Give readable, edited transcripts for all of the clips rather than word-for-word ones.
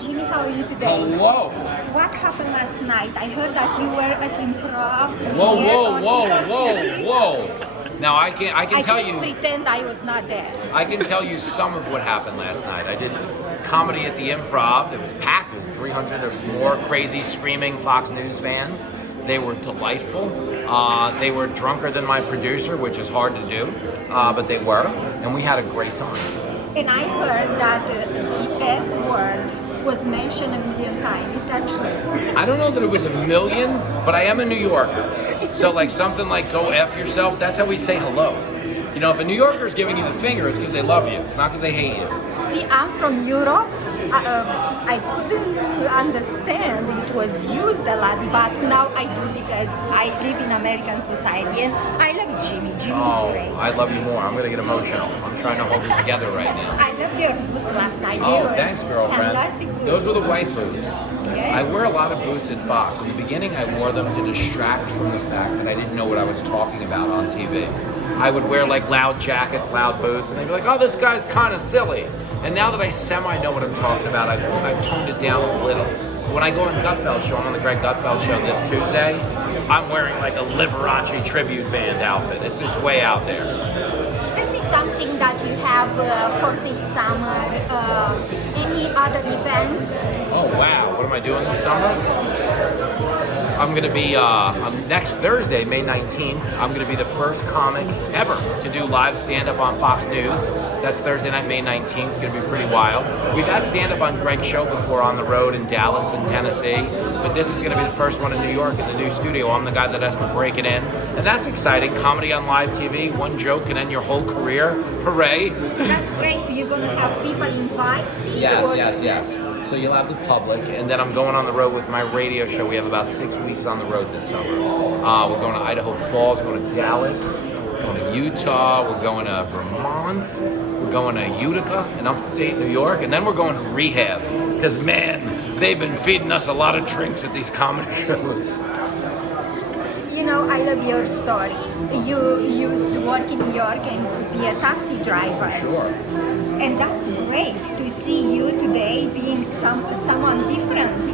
Jimmy, how are you today? Hello. What happened last night? I heard that you were at Improv. Whoa, here whoa, on whoa, New York City. whoa. Now I can tell just you. pretend I was not there. I can tell you some of what happened last night. I did comedy at the Improv. It was packed. It was 300 or more crazy, screaming Fox News fans. They were delightful. They were drunker than my producer, which is hard to do, but they were, and we had a great time. And I heard that the F word was mentioned a million times. Is that true? I don't know that it was a million, but I am a New Yorker. So like something like go F yourself, that's how we say hello. You know, if a New Yorker is giving you the finger, it's because they love you. It's not because they hate you. See, I'm from Europe. I couldn't understand it was used a lot, but now I do because I live in American society and I love Jimmy. Jimmy's great. I love you more. I'm going to get emotional. I'm trying to hold it together right now. I loved your boots last night. They Oh, were thanks, girlfriend. fantastic boots. Those were the white boots. Yes. I wear a lot of boots at Fox. In the beginning, I wore them to distract from the fact that I didn't know what I was talking about on TV. I would wear like loud jackets, loud boots, and they'd be like, oh, this guy's kind of silly. And now that I semi know what I'm talking about, I've toned it down a little. When I go on Gutfeld show, I'm on the Greg Gutfeld show this Tuesday, I'm wearing like a Liberace tribute band outfit. It's way out there. Tell me something that you have for this summer. Any other events? Oh wow, what am I doing this summer? I'm going to be, next Thursday, May 19th, I'm going to be the first comic ever to do live stand-up on Fox News. That's Thursday night, May 19th. It's going to be pretty wild. We've had stand-up on Greg's show before on the road in Dallas and Tennessee, but this is going to be the first one in New York in the new studio. I'm the guy that has to break it in, and that's exciting. Comedy on live TV, one joke can end your whole career. Hooray! That's great. You're going to have people invited? Yes. So you'll have the public, and then I'm going on the road with my radio show. We have about 6 weeks on the road this summer. We're going to Idaho Falls, we're going to Dallas, we're going to Utah, we're going to Vermont, we're going to Utica in upstate New York, and then we're going to rehab. Because man, they've been feeding us a lot of drinks at these comedy shows. You know, I love your story. You used to work in New York and be a taxi driver. Sure. And that's great to see you today being someone different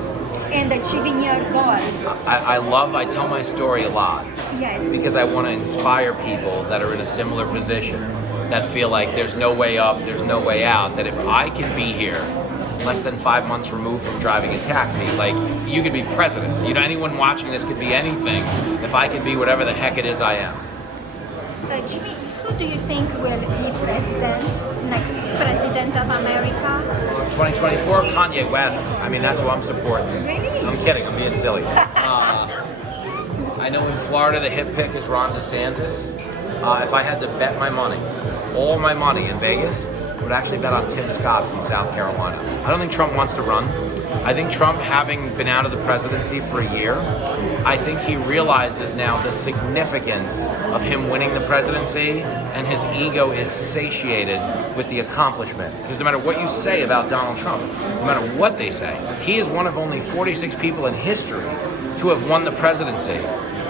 and achieving your goals. I tell my story a lot. Yes. Because I want to inspire people that are in a similar position, that feel like there's no way up, there's no way out, that if I can be here less than 5 months removed from driving a taxi, like you could be president. You know, anyone watching this could be anything if I can be whatever the heck it is I am. Jimmy, who do you think will be next president of America? 2024, Kanye West. I mean, that's who I'm supporting. Really? I'm kidding, I'm being silly. I know in Florida the hit pick is Ron DeSantis. If I had to bet my money, all my money in Vegas, I would actually bet on Tim Scott from South Carolina. I don't think Trump wants to run. I think Trump, having been out of the presidency for a year, I think he realizes now the significance of him winning the presidency, and his ego is satiated with the accomplishment. Because no matter what you say about Donald Trump, no matter what they say, he is one of only 46 people in history to have won the presidency,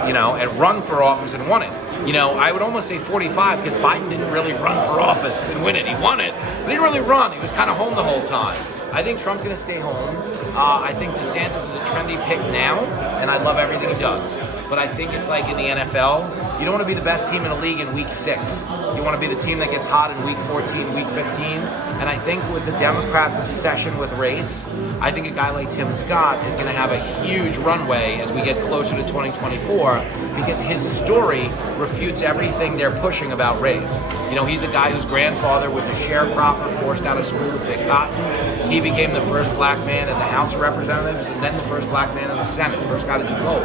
you know, and run for office and won it. You know, I would almost say 45 because Biden didn't really run for office and win it. He won it, but he didn't really run. He was kind of home the whole time. I think Trump's going to stay home. I think DeSantis is a trendy pick now, and I love everything he does. But I think it's like in the NFL, you don't want to be the best team in the league in week 6. You want to be the team that gets hot in week 14, week 15. And I think with the Democrats' obsession with race, I think a guy like Tim Scott is going to have a huge runway as we get closer to 2024 because his story refutes everything they're pushing about race. You know, he's a guy whose grandfather was a sharecropper forced out of school to pick cotton. He became the first black man in the House of Representatives and then the first black man in the Senate, first guy to do both.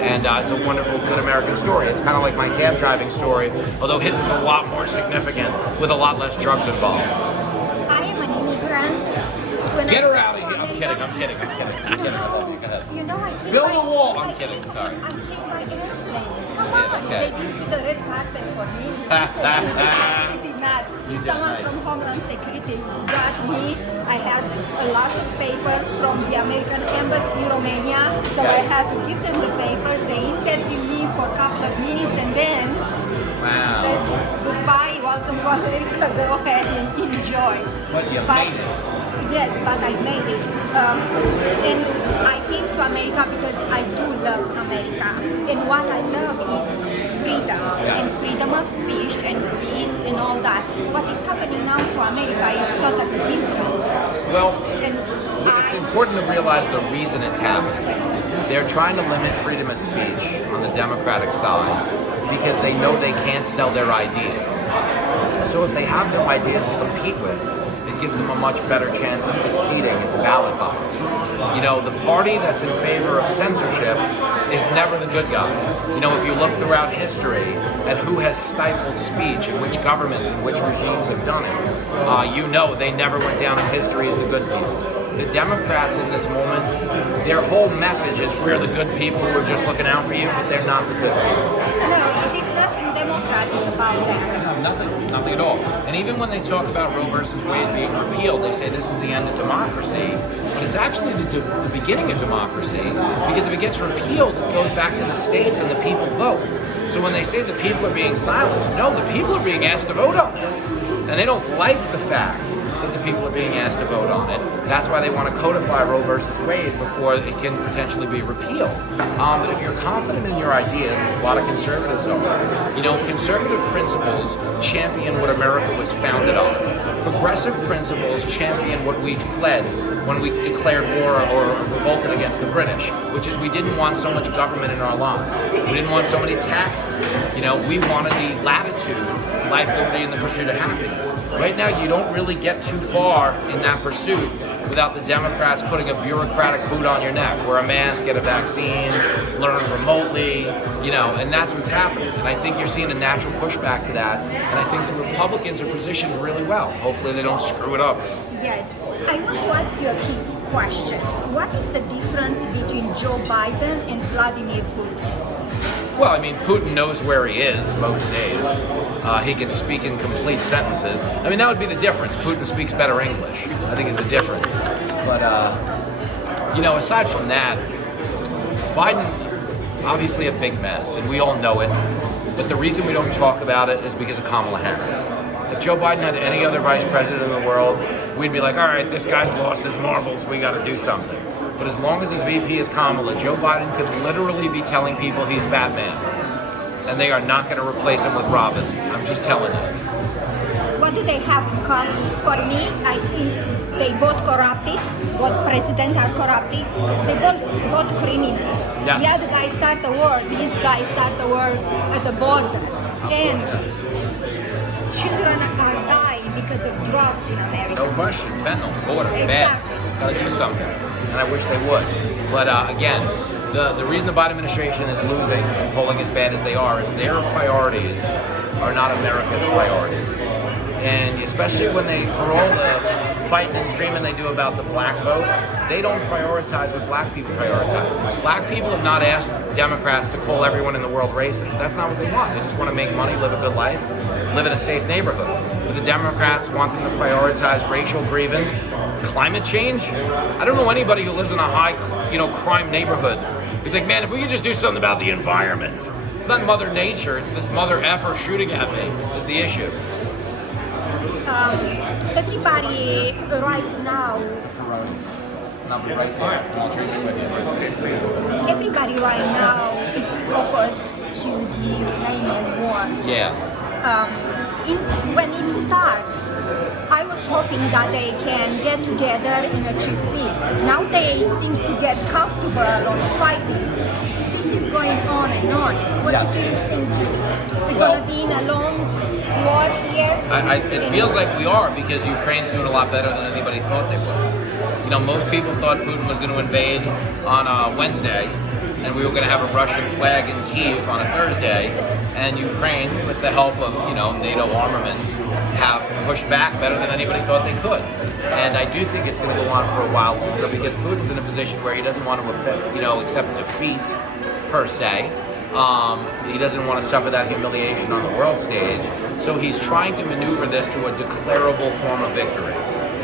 And it's a wonderful, good American story. It's kind of like my cab driving story, although his is a lot more significant with a lot less drugs involved. I am an immigrant. Get her out of here. I'm kidding. I love you. Go ahead. You know, I came Build by, a wall. I'm kidding. Sorry. I came by airplane. Come on. Okay. They didn't put the red carpet for me. They did not. You did, Someone nice. from Homeland Security got me. I had a lot of papers from the American Embassy in Romania, so I had to give them the papers. They interviewed me for a couple of minutes and then said, goodbye, welcome to America, go ahead and enjoy. But you But made it. Yes, but I made it. And I came to America because I do love America. And what I love is freedom and freedom of speech and peace and all that. What is happening now to America is totally different. Well, And it's important to realize the reason it's happening. They're trying to limit freedom of speech on the Democratic side because they know they can't sell their ideas. So if they have no ideas to compete with, it gives them a much better chance of succeeding at the ballot box. You know, the party that's in favor of censorship is never the good guy. You know, if you look throughout history at who has stifled speech and which governments and which regimes have done it, you know they never went down in history as the good people. The Democrats in this moment, their whole message is we're the good people who are just looking out for you, but they're not the good people. no, it is nothing democratic about that. Nothing at all. And even when they talk about Roe versus Wade being repealed, they say this is the end of democracy. But it's actually the beginning of democracy, because if it gets repealed, it goes back to the states and the people vote. So when they say the people are being silenced, no, the people are being asked to vote on this. And they don't like the fact that the people are being asked to vote on it. That's why they want to codify Roe versus Wade before it can potentially be repealed. But if you're confident in your ideas, as a lot of conservatives are, you know, conservative principles champion what America was founded on. Progressive principles champion what we fled when we declared war or revolted against the British, which is we didn't want so much government in our lives. We didn't want so many taxes. You know, we wanted the latitude, life, liberty, and the pursuit of happiness. Right now, you don't really get too far in that pursuit without the Democrats putting a bureaucratic boot on your neck. Wear a mask, get a vaccine, learn remotely, you know, and that's what's happening. And I think you're seeing a natural pushback to that. And I think the Republicans are positioned really well. Hopefully they don't screw it up. Yes. I want to ask you a key question. What is the difference between Joe Biden and Vladimir Putin? Well, I mean, Putin knows where he is most days. He can speak in complete sentences. I mean, that would be the difference. Putin speaks better English, I think is the difference. But, you know, aside from that, Biden, obviously a big mess, and we all know it. But the reason we don't talk about it is because of Kamala Harris. If Joe Biden had any other vice president in the world, we'd be like, all right, this guy's lost his marbles, we got to do something. But as long as his VP is Kamala, Joe Biden could literally be telling people he's Batman. And they are not going to replace him with Robin. I'm just telling you. What do they have in common? For me, I think they both corrupted. Both presidents are corrupted. They both criminals. Yes. The other guy start the war. This guy start the war at the border. And children are dying because of drugs in America. No question. Fentanyl, border, Exactly. bad. Gotta do something. And I wish they would. But again, the reason the Biden administration is losing and polling as bad as they are is their priorities are not America's priorities. And especially when they, for all the fighting and screaming they do about the black vote, they don't prioritize what black people prioritize. Black people have not asked Democrats to call everyone in the world racist. That's not what they want. They just want to make money, live a good life, live in a safe neighborhood. But the Democrats want them to prioritize racial grievance, climate change. I don't know anybody who lives in a high, crime neighborhood. He's like, man, if we could just do something about the environment. It's not Mother Nature, it's this mother effer shooting at me is the issue. Everybody right now. Everybody right now is focused to the Ukrainian war. Yeah. When it starts, I was hoping that they can get together in a trip peace. Now they seem to get comfortable on fighting. This is going on and on. What do you think, Julie? We're going to be in a long war here? It feels like we are, because Ukraine's doing a lot better than anybody thought they would. Most people thought Putin was going to invade on Wednesday, and we were going to have a Russian flag in Kyiv on a Thursday, and Ukraine, with the help of NATO armaments, have pushed back better than anybody thought they could. And I do think it's going to go on for a while longer, because Putin's in a position where he doesn't want to accept defeat per se. He doesn't want to suffer that humiliation on the world stage, so he's trying to maneuver this to a declarable form of victory.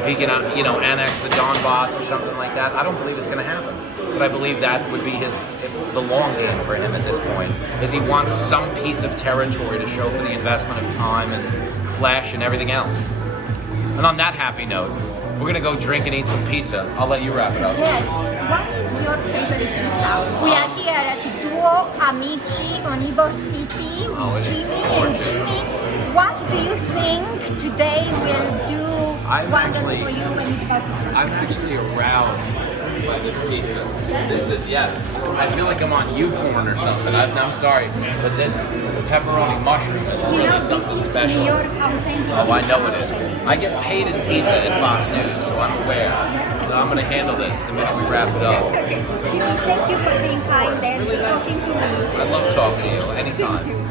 If he can, annex the Donbass or something like that, I don't believe it's going to happen. But I believe that would be the long game for him at this point, is he wants some piece of territory to show for the investment of time and flesh and everything else. And on that happy note, We're gonna go drink and eat some pizza. I'll let you wrap it up. Yes. What is your favorite pizza? We are here at Duo Amici on Ybor City with Oh, it is Jimmy and gorgeous. Jimmy. What do you think today will do wonders for you when you go to I'm actually aroused by this pizza. This is, yes, I feel like I'm on YouPorn or something. I'm sorry, but this pepperoni mushroom is really something New special. York authentic. Oh, I know it is. I get paid in pizza at Fox News, so I'm aware. But I'm going to handle this the minute we wrap it up. Okay. Jimmy, thank you for being kind and talking to me. I love talking to you anytime.